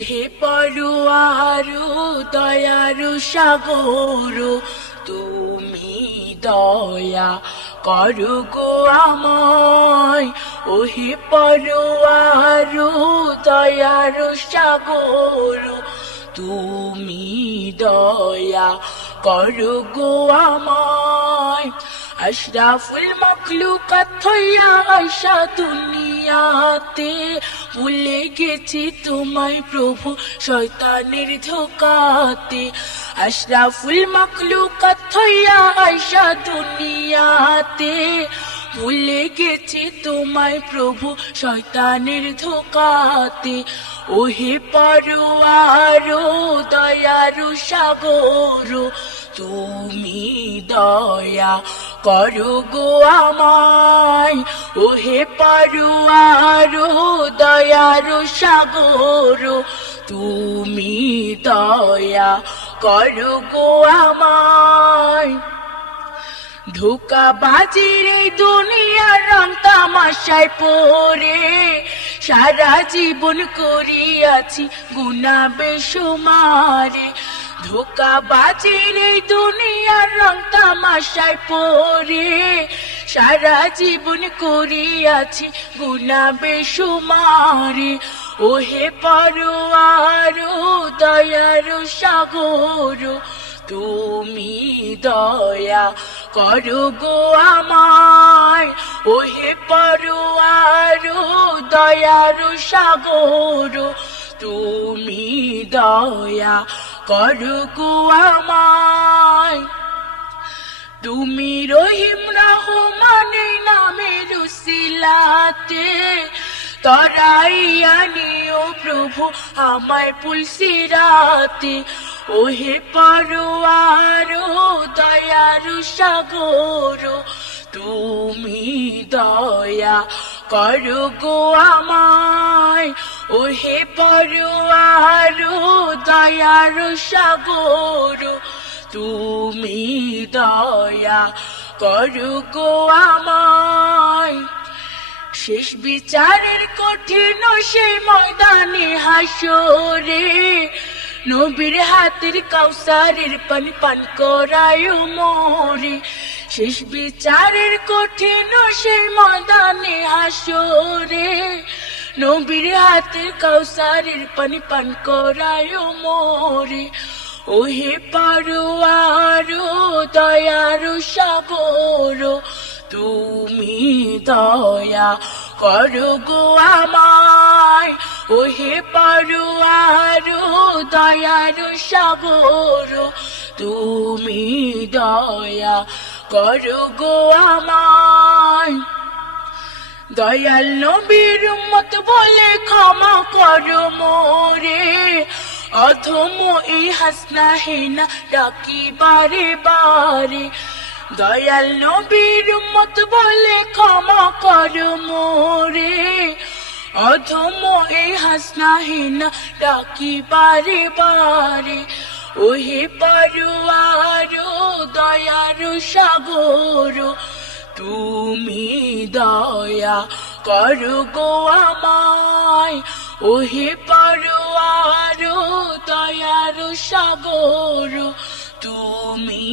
হে পরোয়ারু দয়ারু সাগর, তুমি দয়া করো গো আমায়। ও হে পরোয়ারু দয়ারু সাগর, তুমি দয়া করো গো আমায়। আশরাফুল মাখলুকাত হইয়া আশা দুনিয়াতে, ভুলে গেছি তোমায় প্রভু শয়তানের ধোঁকাতে। আশরাফুল মাখলুকাত হইয়া আশা দুনিয়াতে, ভুলে গেছি তোমায় প্রভু শয়তানের ধোঁকাতে। ওহে পরোয়ারু দয়ারু সাগর, তুমি দয়া করো গো আমায়। ওহে পরোয়ারু দয়ারু সাগর, তুমি দয়া করো গো আমায়। ধোঁকাবাজির এই দুনিয়ার রং তামাশায় পড়ে, সারা জীবন করিয়াছি গুনাহ বেশুমারে। ধোঁকাবাজির এই দুনিয়ার রং তামাশায় পড়ে, সারা জীবন করিয়াছি গুনাহ বেশুমারে। ওহে পরোয়ারু দয়ারু সাগর, তুমি দয়া করো গো আমায়। ওহে পরোয়ারু দয়ারু সাগর, তুমি দয়া করো গো আমায়। তুমি রহিম রহমানের নামের উসিলাতে, তরাইয়া নিও প্রভু আমায় পুলসিরাতে। ওহে পরোয়ারু দয়ারু সাগর, তুমি দয়া করো গো আমায়। ওহে পরোয়ারু দয়ারু সাগর, তুমি দয়া করো গো আমায়। শেষ বিচারের কঠিন সেই ময়দানে হাসরে, নবীর হাতের কাউসারের পানি পান করায় মোরে। শেষ বিচারের কঠিন সেই ময়দানে হাসরে, নবীর হাতের কাউসারের পানি পান করায় মোরে। ওহে পরোয়ারু দয়ারু সাগর, তুমি দয়া করো গো আমায়। ওহে পরোয়ারু দয়ারু সাগর, তুমি দয়া করো গো আমায়। দয়াল নবীর উম্মত বলে ক্ষমা করো মোরে, অধম এই হাসনা হেনা ডাকি বারে বারে। দয়াল নবীর উম্মত বলে ক্ষমা করো মোরে, অধম এই হাসনা হেনা ডাকি বারে বারে। ওহে পরোয়ারু দয়ারু সাগর, তুমি দয়া করো গো আমায়। ওহে পরোয়ারু দয়ারু সাগর, তুমি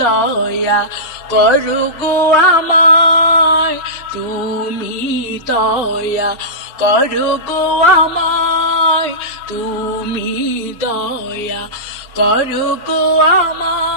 দয়া করো গো আমায়। তুমি দয়া করো গো আমায়, তুমি দয়া করো গো আমায়।